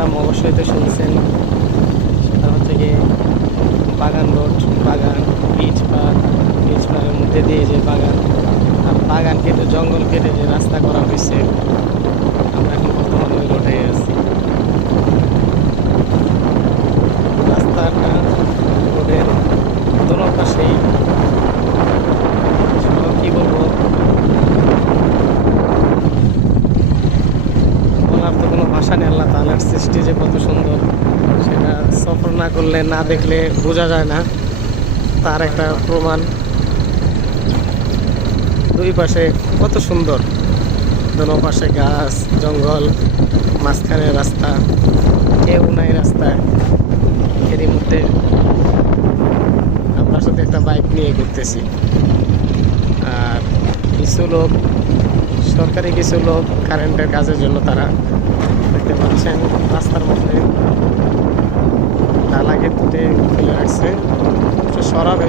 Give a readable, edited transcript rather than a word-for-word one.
নাম অবশ্যই তো শুনছেন, সেটা হচ্ছে গিয়ে বাগান রোড। বাগান বিচ পার্ক, বিচ পার্কের মধ্যে দিয়ে যে বাগান, আর বাগান কেটে জঙ্গল কেটে যে রাস্তা করা হয়েছে, আমরা এখন বর্তমানে ওই রোডে আছি। রাস্তাটা রোডের দোনো পাশেই কি বলবো, বলার তো কোনো ভাষা নেই। আল্লাহ তাআলার সৃষ্টি যে কত সুন্দর, সেটা সফর না করলে, না দেখলে বোঝা যায় না। তার একটা প্রমাণ। দুই পাশে কত সুন্দর, দোনো পাশে গাছ জঙ্গল, মাঝখানে রাস্তা, কেউ নাই রাস্তায়। এরই মধ্যে আমরা সাথে একটা বাইক নিয়ে ঘুরতেছি, আর কিছু লোক, সরকারি কিছু লোক কারেন্টের কাজের জন্য, তারা দেখতে পাচ্ছেন রাস্তার মধ্যে ডালা কেটে ফেলে রাখছে, সরাবে।